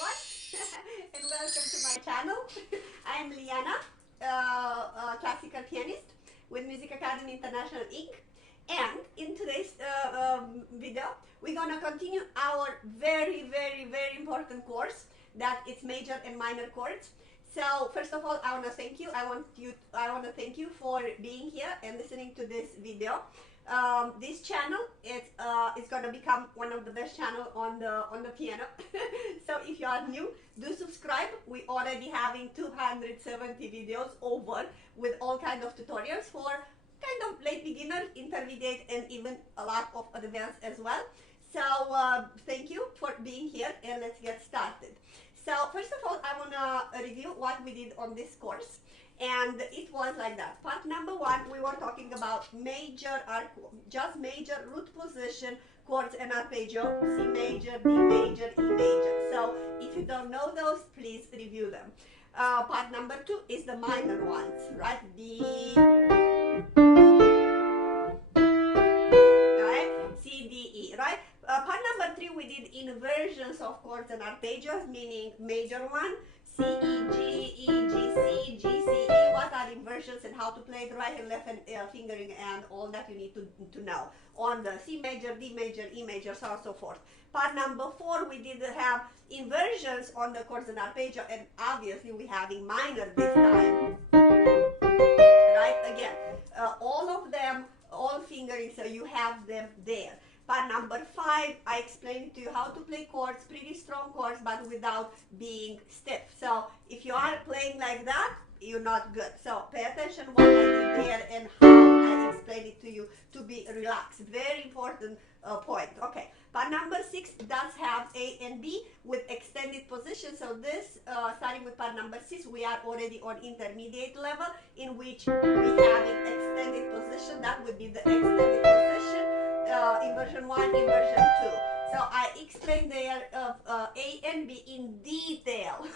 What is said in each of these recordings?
everyone and welcome to my channel. I am Liana, a classical pianist with Music Academy International Inc. And in today's video, we're gonna continue our very important course that is major and minor chords. So first of all, I want to thank you. I want to thank you for being here and listening to this video. This channel is going to become one of the best channel on the piano. So if you are new, do subscribe. We already having 270 videos over with all kind of tutorials for kind of late beginner, intermediate, and even a lot of advanced as well. So thank you for being here, and let's get started. So first of all, I want to review what we did on this course. And it was like that. Part number one, we were talking about major, just major root position, chords and arpeggio, C major, D major, E major. So if you don't know those, please review them. Part number two is the minor ones, right? D, right? C, D, E, right? Part number three, we did inversions of chords and arpeggios, meaning major one, C, E, G, E, G, C, G, C, E. What are inversions and how to play it, right and left and fingering and all that you need to know on the C major, D major, E major, so on and so forth. Part number four, we did have inversions on the chords and arpeggio, and obviously we having minor this time, right? Again, all of them, all fingering, so you have them there. Part number five, I explained to you how to play chords, pretty strong chords, but without being stiff. So if you are playing like that, you're not good. So pay attention what I did there and how I explained it to you to be relaxed. Very important point. Okay. Part number six does have A and B with extended position. So this, starting with part number six, we are already on intermediate level in which we have an extended position. That would be the extended position. Inversion 1, inversion 2. So I explained there of A and B in detail,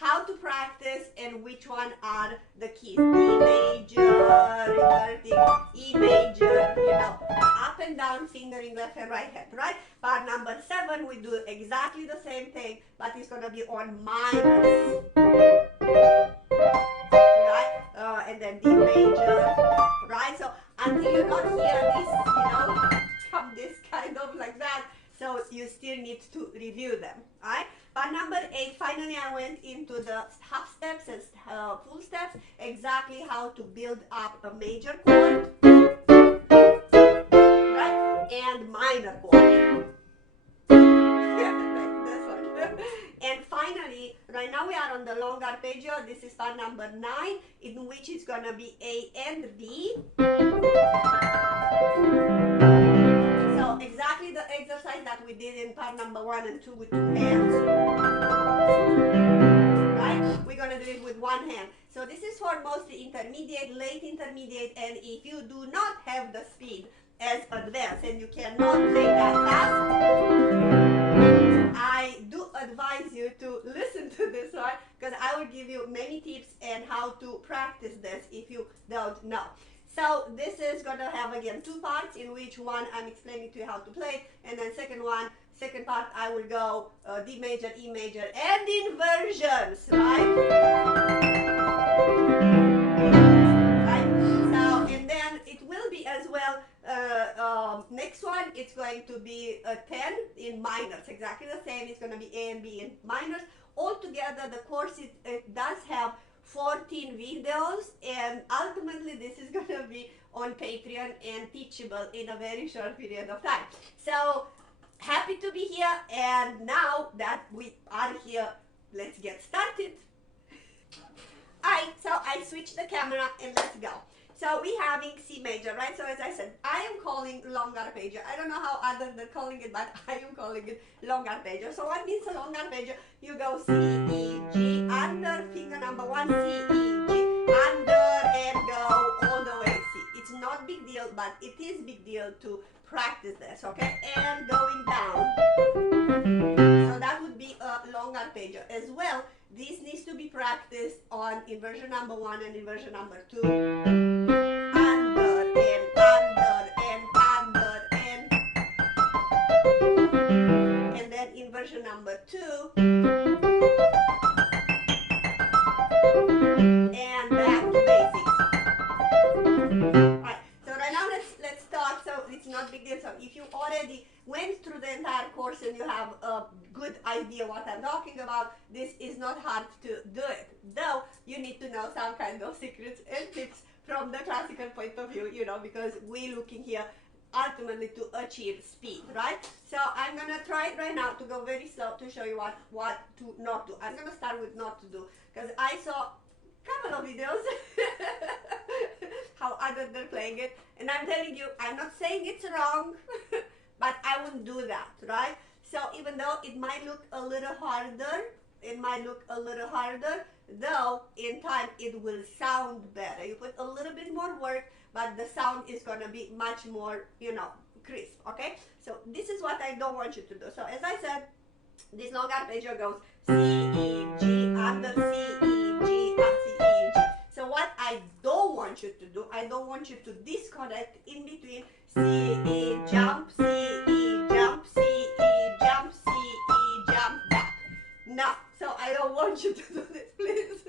how to practice and which one are the keys. D major, reverting, E major, you know, up and down fingering left and right hand, right? Part number 7, we do exactly the same thing, but it's going to be on minors, right? And then D major, right? So until you don't hear this, you know, come this kind of like that, so you still need to review them, right? Part number 8, finally I went into the half steps and full steps, exactly how to build up a major chord, right, and minor chord. And finally, right now we are on the long arpeggio. This is part number 9, in which it's gonna be A and B. So exactly the exercise that we did in part number 1 and 2 with 2 hands. Right? We're gonna do it with 1 hand. So this is for mostly intermediate, late intermediate, and if you do not have the speed as advanced and you cannot play that fast, I do advise you to listen to this one, because I will give you many tips and how to practice this if you don't know. So this is going to have again 2 parts, in which one I'm explaining to you how to play, and then second part I will go D major, E major, and inversions, right? So, and then it will be as well, next one, it's going to be a 10 in minors, exactly the same. It's going to be A and B in minors. Altogether, the course, it does have 14 videos, and ultimately this is going to be on Patreon and teachable in a very short period of time. So happy to be here, and now that we are here, let's get started. Alright, so I switched the camera and let's go. So we having C major, right? So as I said, I am calling long arpeggio. I don't know how others are calling it, but I am calling it long arpeggio. So what means a long arpeggio? You go C, E, G, under, finger number 1, C, E, G, under, and go all the way C. It's not big deal, but it is big deal to practice this, okay? And going down. So that would be a long arpeggio. As well, this needs to be practiced on inversion number 1 and inversion number 2. inversion number 2. And back to basics. Alright, so right now let's start. So it's not big deal. So if you already went through the entire course and you have a good idea what I'm talking about, this is not hard to do it. Though you need to know some kind of secrets and tips from the classical point of view, you know, because we're looking here ultimately to achieve speed, right? So I'm gonna try right now to go very slow to show you what to not do. I'm gonna start with not to do, because I saw a couple of videos how others are playing it, and I'm telling you, I'm not saying it's wrong, but I wouldn't do that, right? So even though it might look a little harder, though in time it will sound better. You put a little bit more work, but the sound is going to be much more, you know, crisp, okay? So this is what I don't want you to do. So as I said, this long arpeggio goes C, E, G, under C, E, G, up C, E, G. So what I don't want you to do, I don't want you to disconnect in between C, E, jump, C, E, jump, C, E, jump, C, E, jump, back. No, so I don't want you to do this, please.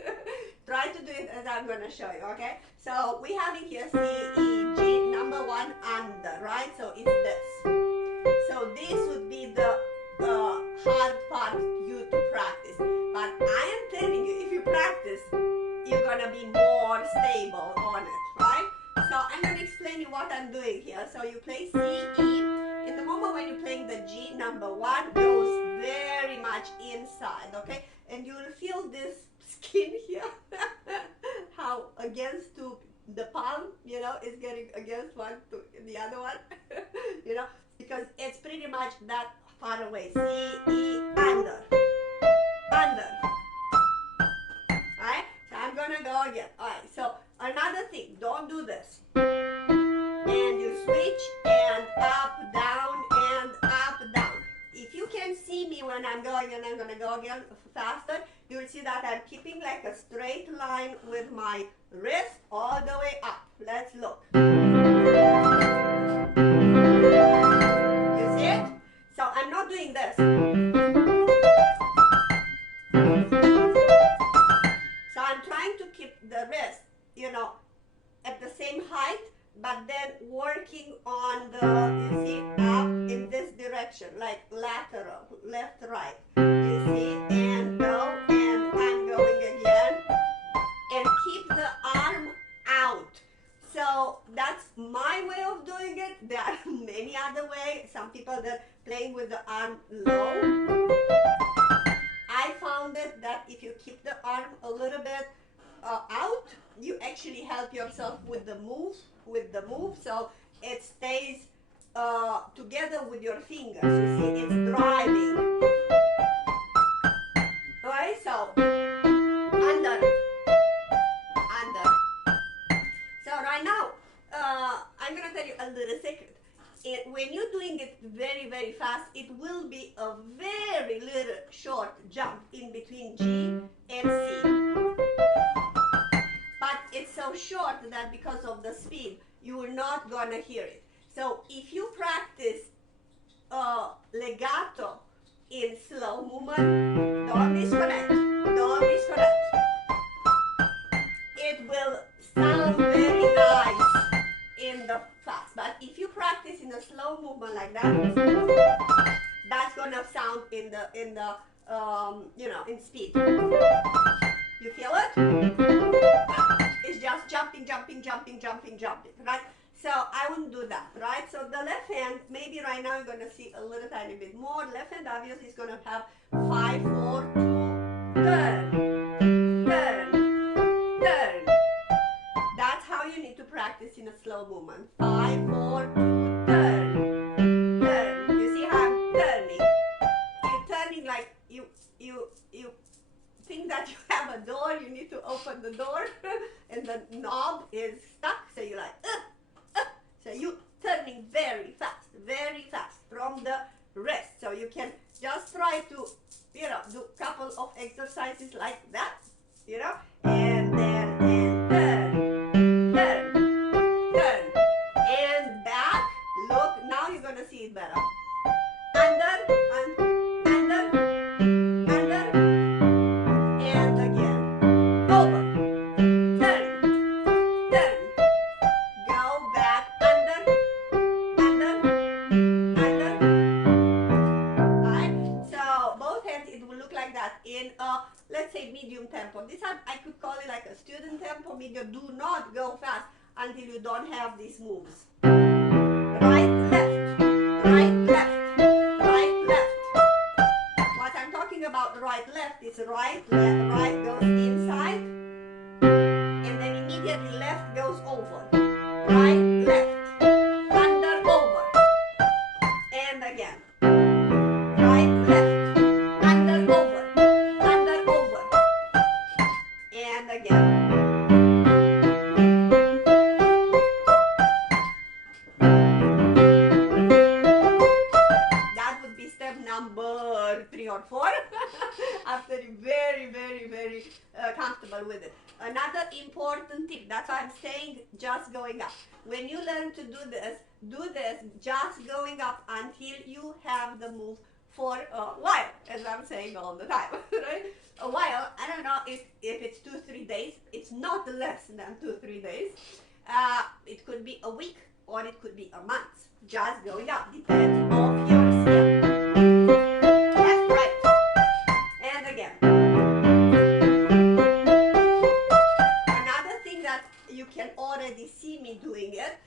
Try to do it as I'm going to show you, okay? So we have in here C, E, G, number 1 under, right? So it's this. So this would be the hard part you to practice. But I am telling you, if you practice, you're going to be more stable on it, right? So I'm going to explain you what I'm doing here. So you play C, E. In the moment when you're playing the G, number 1 goes very much inside, okay? And you will feel this skin here, how against to the palm, you know, is getting against one to the other one, you know, because it's pretty much that far away. C, E, under, right? So I'm gonna go again. All right, so another thing, don't do this. And you switch and up, down, and up, down. If you can see me when I'm going, and I'm gonna go again faster, you will see that I'm keeping like a straight line with my wrist all the way up. Let's look. You see it? So I'm not doing this. So I'm trying to keep the wrist, you know, at the same height, but then working on the, you see, up in this direction, like lateral, left, right. You see, and go, and I'm going again, and keep the arm out. So that's my way of doing it. There are many other ways. Some people that are playing with the arm low. I found it that if you keep the arm a little bit out, you actually help yourself with the move, so it stays together with your fingers. You see, it's driving. Alright, so under. So right now, I'm gonna tell you a little secret. When you're doing it very, very fast, it will be a very little short jump in between G and C. But it's so short that because of the speed, you are not gonna hear it. So if you practice legato in slow movement, don't disconnect. It will sound very nice in the fast, but if you practice in a slow movement like that, that's gonna sound in the you know, in speed. You feel it? It's just jumping, right? So I wouldn't do that, right? So the left hand, maybe right now you're gonna see a little tiny bit more. Left hand obviously is gonna have 5, 4, 2, turn. That's how you need to practice in a slow movement. 5, 4, 2, turn. You see how I'm turning? You're turning like you think that you have a door, you need to open the door, and the knob is stuck, so you're like, so you turning very fast from the wrist. So you can just try to, you know, do a couple of exercises like that, you know, and then turn, and back. Look, now you're gonna see it better. Under, in let's say medium tempo. This I could call it like a student tempo, medium. Do not go fast until you don't have these moves. Right, left, right, left, right, left. What I'm talking about right, left is right, left, right goes inside, and then immediately left goes over. Right, left, under, over, and again. Right, left, under, over, and again. That would be step number 3 or 4 after you're very comfortable with it. Another important tip, that's why I'm saying just going up. When you learn to do this just going up until you have the move for a while, as I'm saying all the time, right? A while, I don't know if it's 2-3 days, it's not less than 2-3 days. It could be a week or it could be a month. Just going up, depends on your skill. Left, right, and again. Another thing that you can already see me doing it.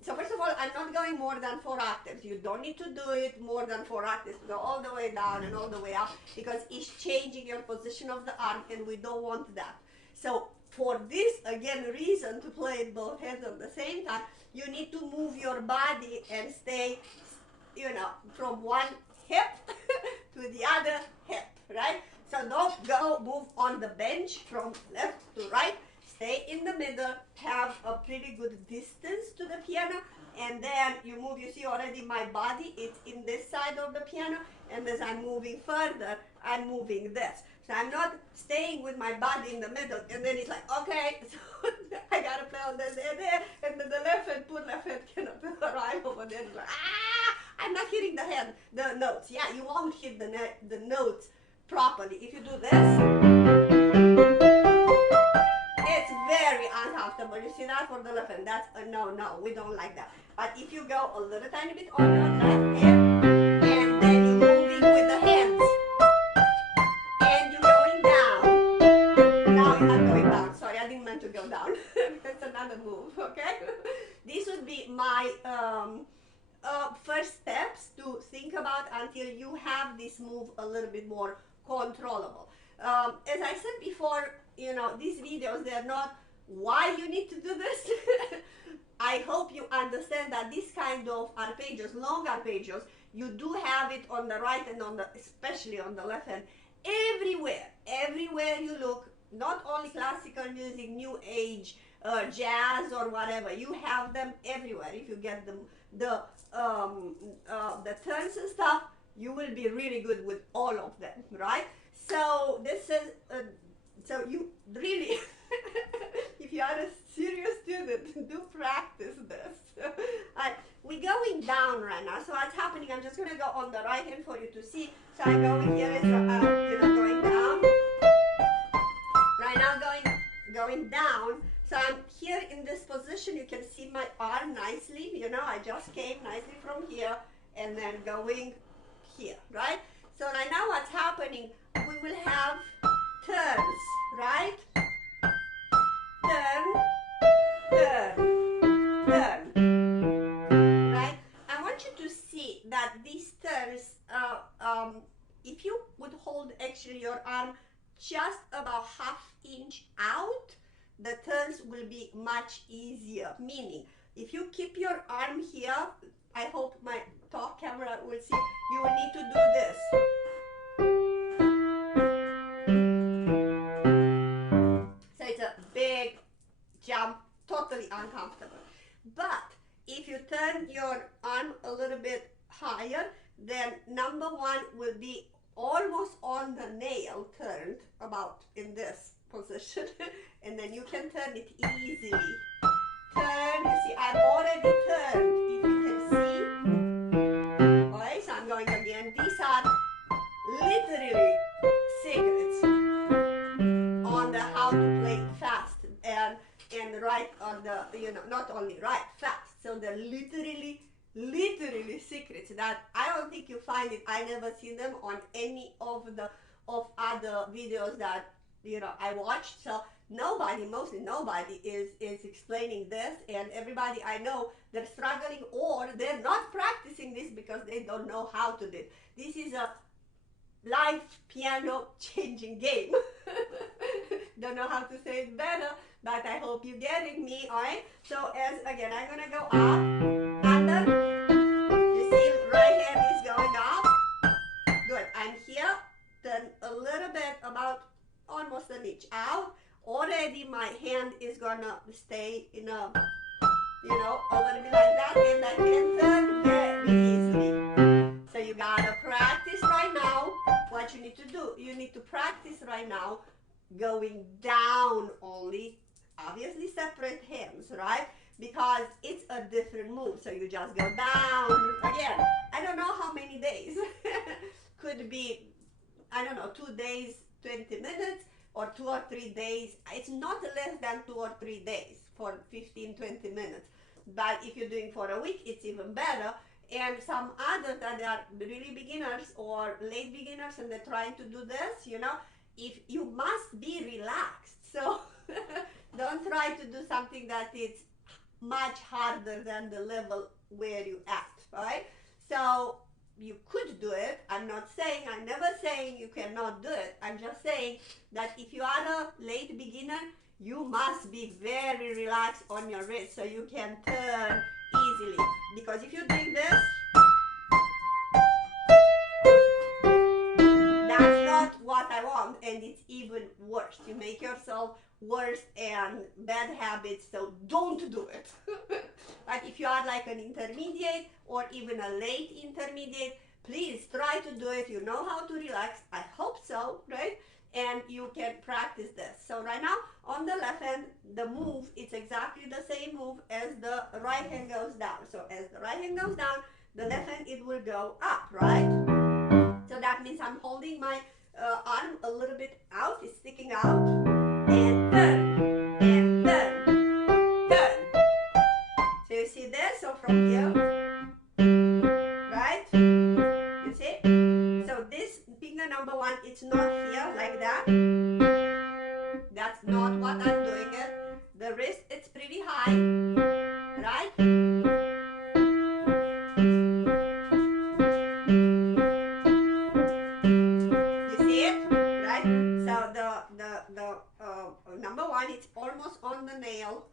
So first of all, I'm not going more than 4 octaves. You don't need to do it more than 4 octaves. Go all the way down and all the way up because it's changing your position of the arm and we don't want that. So for this, again, reason to play both hands at the same time, you need to move your body and stay, you know, from one hip to the other hip, right? So don't go move on the bench from left to right. Stay in the middle, have a pretty good distance to the piano, and then you move. You see already my body is in this side of the piano, and as I'm moving further, I'm moving this. So I'm not staying with my body in the middle, and then it's like, okay, so I gotta play on this there, and then the left hand, poor left hand cannot arrive over there. It's like, I'm not hitting the notes. Yeah, you won't hit the notes properly. If you do this, it's very uncomfortable. You see that for the left hand? That's a no, we don't like that. But if you go a little tiny bit on your left hand, and then you're moving with the hands, and you're going down. Now you're not going down. Sorry, I didn't mean to go down. That's another move, okay? This would be my first steps to think about until you have this move a little bit more controllable. As I said before, you know, these videos, they're not why you need to do this. I hope you understand that this kind of arpeggios, long arpeggios, you do have it on the right and on the, especially on the left hand, everywhere you look, not only classical music, new age, jazz or whatever, you have them everywhere. If you get them, the turns and stuff, you will be really good with all of them, right? So this is, so you really, if you are a serious student, do practice this. We're going down right now. So what's happening, I'm just going to go on the right hand for you to see. So I'm going here, you know, going down. Right now going down. So I'm here in this position. You can see my arm nicely. You know, I just came nicely from here and then going here, right? So right now what's happening, we will have turns, right? Turn, right? I want you to see that these turns, if you would hold actually your arm just about ½ inch out, the turns will be much easier. Meaning, if you keep your arm here, I hope my top camera will see, you will need to do this. So it's a big jump, totally uncomfortable. But if you turn your arm a little bit higher, then number one will be almost on the nail, turned about in this position, and then you can turn it easily. Turn, you see, I've already turned, if you can see. Alright, so I'm going again. These are literally secrets on the how to play fast and right on the, you know, not only right, fast. So they're literally secrets that I don't think you find it. I never seen them on any of the of other videos that, you know, I watched. So mostly nobody is explaining this, and everybody I know, they're struggling or they're not practicing this because they don't know how to do it. This is a live piano changing game. Don't know how to say it better, but I hope you're getting me. All right, so as again, I'm gonna go up, under. You see, right hand is going up. Good. I'm here, turn a little bit, about almost an inch out. Already my hand is gonna stay in a, you know, a little bit like that, and I can turn very easily. So you gotta practice right now. What you need to do, you need to practice right now going down only, obviously separate hands, right? Because it's a different move. So you just go down again. I don't know how many days. Could be, I don't know, 2 days, 20 minutes, or 2 or 3 days. It's not less than 2 or 3 days for 15, 20 minutes. But if you're doing for a week, it's even better. And some others that are really beginners or late beginners and they're trying to do this, you know, if you must be relaxed. So don't try to do something that is much harder than the level where you at, right? So you could do it. I'm never saying you cannot do it. I'm just saying that if you are a late beginner, you must be very relaxed on your wrist so you can turn easily. Because if you're doing this, that's not what I want, and it's even worse. You make yourself worse and bad habits, so don't do it. But if you are like an intermediate or even a late intermediate, please try to do it. You know how to relax. I hope so, right? And you can practice this. So right now, on the left hand, the move, it's exactly the same move as the right hand goes down. So as the right hand goes down, the left hand, it will go up, right? So that means I'm holding my arm a little bit out, it's sticking out, and turn, and turn, turn. So you see this? So from here, right? You see? So this finger number 1, it's not here like that. That's not what I'm doing it. The wrist, it's pretty high, right? You see it, right? So the number 1, it's almost on the nail,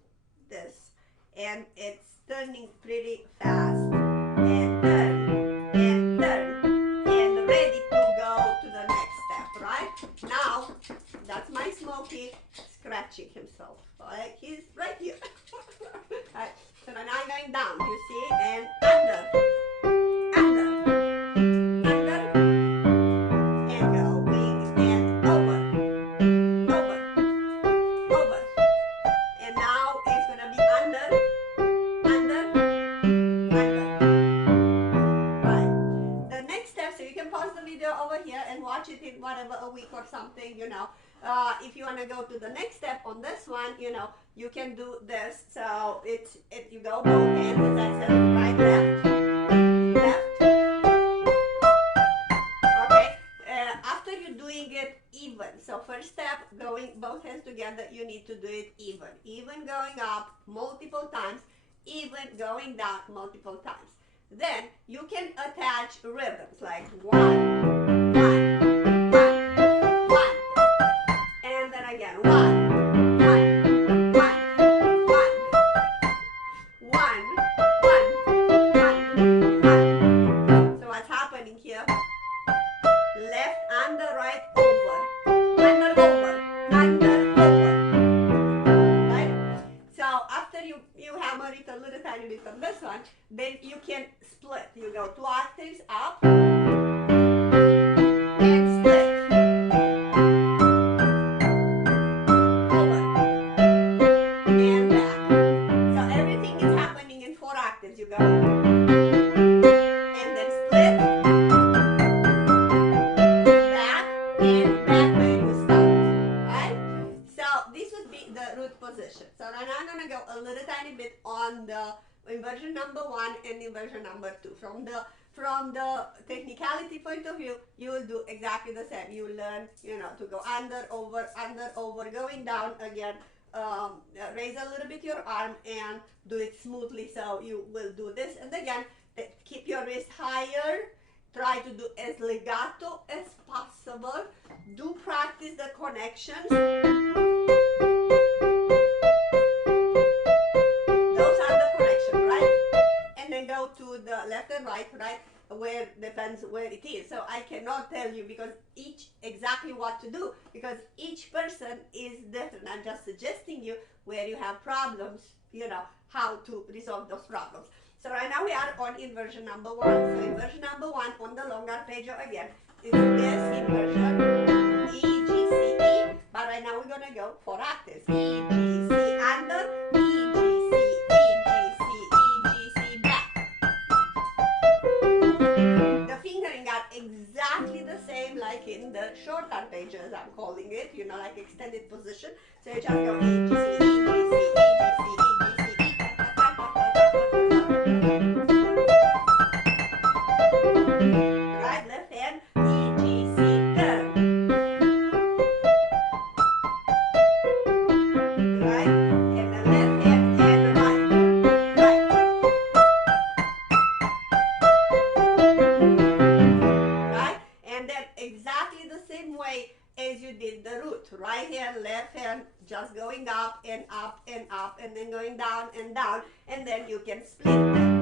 this, and it's turning pretty fast, and turn, and turn, and ready to go to the next step, right? Now, that's my Smokey scratching himself, right? He's right here. Right. So now I'm going down, you see, and under, under, under, and going, and over, over, over. And now it's gonna be under, under, under. Right. The next step, so you can pause the video over here and watch it in whatever, a week or something, you know. If you want to go to the next step on this one, you know, you can do this. So you go both hands, as I said, right, left, left. Okay. After you're doing it even. So first step, going both hands together, you need to do it even. Even going up multiple times, even going down multiple times. Then you can attach rhythms like 1, 1, 1, 1. And then again, 1, 1, 1, 1, 1, 1, 1. So what's happening here? Left, under, right, over, under, over, under, over. Right? So after you hammer it a little tiny bit on this one, then you can split. You go 2 octaves up and split. inversion number 1 and inversion number 2. From the technicality point of view, you will do exactly the same. You will learn, you know, to go under, over, going down again. Raise a little bit your arm and do it smoothly. So you will do this, and again, keep your wrist higher. Try to do as legato as possible. Do practice the connections. Those are the connections, right? And then go to the left and right, where depends where it is. So I cannot tell you because exactly what to do, because each person is different. I'm just suggesting you where you have problems, you know, how to resolve those problems. So right now we are on inversion number 1. So inversion number 1 on the long arpeggio again is this inversion, E, G, C, E. But right now we're gonna go 4 octaves. E, G, C under, E, G, C, E, G, C, E, G, C back. The fingering are exactly the same like in the short arpeggios, I'm calling it, you know, like extended position. So you just go E, G, C, E, G, C, E, G, C, E, G, C, E. Right, left hand, E, G, C, third. Right, and the left hand and the right. Right, and then exactly the same way as you did the root. Right hand, left hand, just going up and up and up, and then going down, and then you can split them.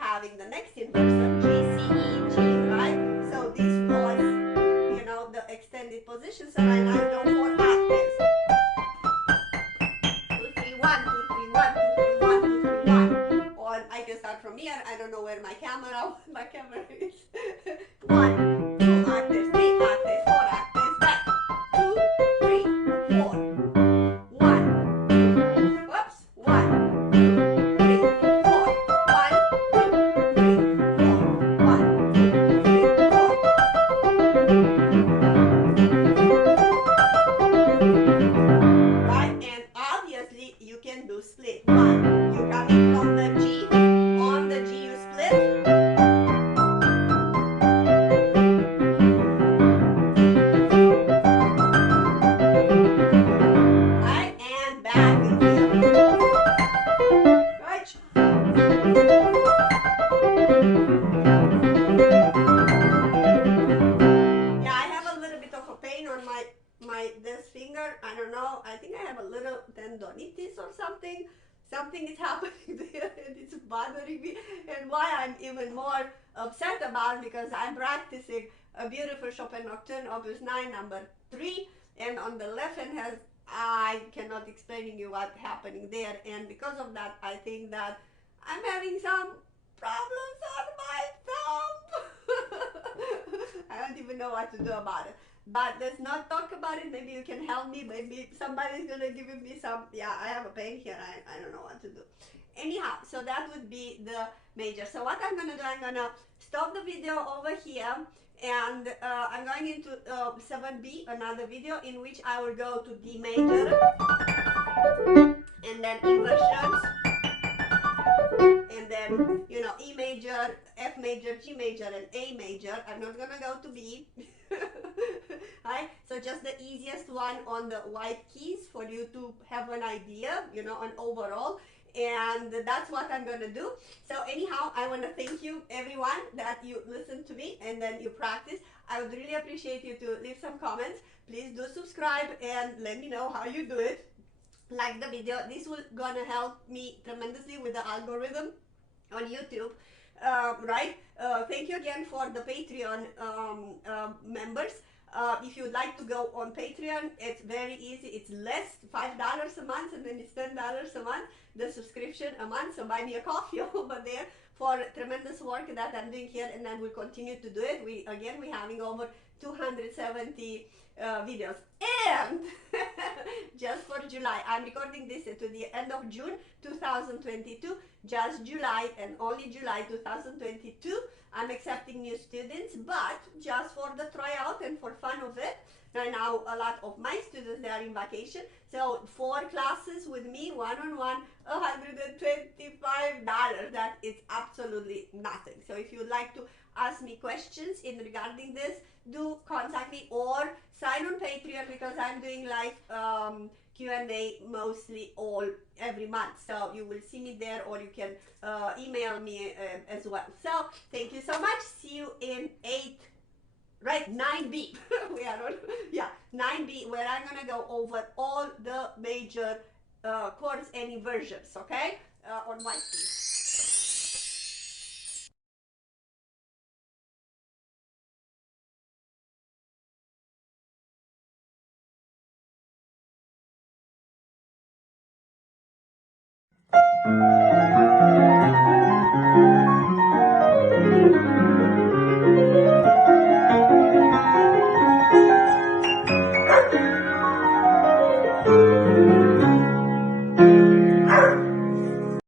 Having the next inversion, G, C, E, G, right? So this was, you know, the extended position. So right now I go 4 octaves. 2, 3, 1, 2, 3, 1, 2, 3, 1, 2, 3, 1. Or I can start from here. I don't know where my camera is. 1, 2 octaves, 3 octaves, 4 octaves, back. 2, 3, 4. 1, 2, whoops, 1, 2, 3, 4. 1, 2, 3, 4. 1, 2, 3, 4. Right, and obviously you can do split. 1, you're coming from the G. On the G you split. Right, and back again. Right. Yeah, I have a little bit of a pain on this finger. I don't know. I think I have a little tendonitis or something. Something is happening there and it's bothering me. And why I'm even more upset about it, because I'm practicing a beautiful Chopin Nocturne, Opus 9, number 3. And on the left hand has, I cannot explain you what's happening there. And because of that, I think that I'm having some problems on my thumb. I don't even know what to do about it. But let's not talk about it. Maybe you can help me. Maybe somebody's going to give me some, yeah, I have a pain here. I don't know what to do. Anyhow, so that would be the major. So what I'm going to do, I'm going to stop the video over here. And I'm going into 7B, another video in which I will go to D major. And then inversions. And then, you know, E major, F major, G major, and A major. I'm not going to go to B. Right? So just the easiest one on the white keys for you to have an idea, you know, an overall. And that's what I'm going to do. So anyhow, I want to thank you, everyone, that you listen to me and then you practice. I would really appreciate you to leave some comments. Please do subscribe and let me know how you do it. Like the video. This will gonna help me tremendously with the algorithm on YouTube. Right? Thank you again for the Patreon members. If you would like to go on Patreon, it's very easy. It's less, $5 a month, and then it's $10 a month, the subscription a month. So buy me a coffee over there for tremendous work that I'm doing here, and I will continue to do it. We're having over 270 videos. And just for July, I'm recording this to the end of June 2022, just July and only July 2022. I'm accepting new students, but just for the tryout and for fun of it. Right now, a lot of my students, they are in vacation. So 4 classes with me, one-on-one, $125. That is absolutely nothing. So if you'd like to ask me questions in regarding this, do contact me or sign on Patreon, because I'm doing live Q&A mostly every month. So you will see me there, or you can email me as well. So thank you so much. See you in 9B. We are on, yeah, 9B, where I'm gonna go over all the major chords and inversions, okay, on my piece.